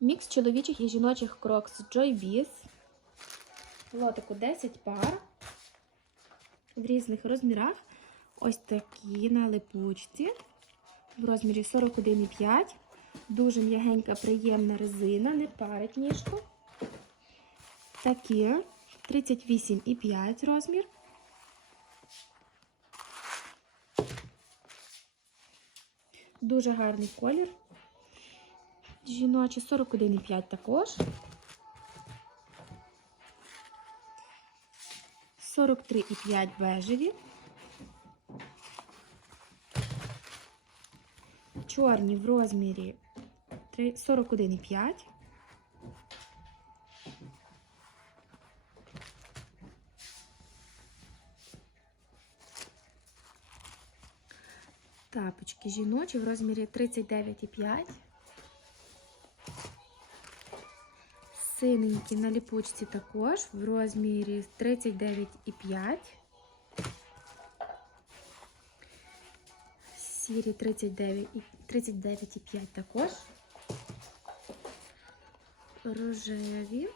Мікс чоловічих і жіночих крокс Joy Biz. Лотику 10 пар в різних розмірах. Ось такі на липучці в розмірі 41,5. Дуже м'ягенька, приємна резина, не парить ніжку. Такі 38,5 розмір. Дуже гарний колір. Жіночі 41,5 також. 43,5 бежеві. Чорні в розмірі 41,5. Тапочки жіночі в розмірі 39,5. Синенькі на ліпучці також в розмірі 39,5. Сірі 39 39,5 також. Рожеві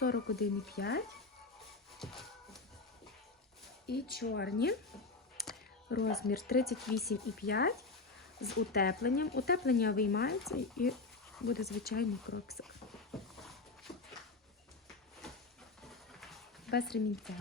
41,5. І чорні. Розмір 38,5 з утепленням. Утеплення виймається і буде звичайний кроксик. Без ремінця.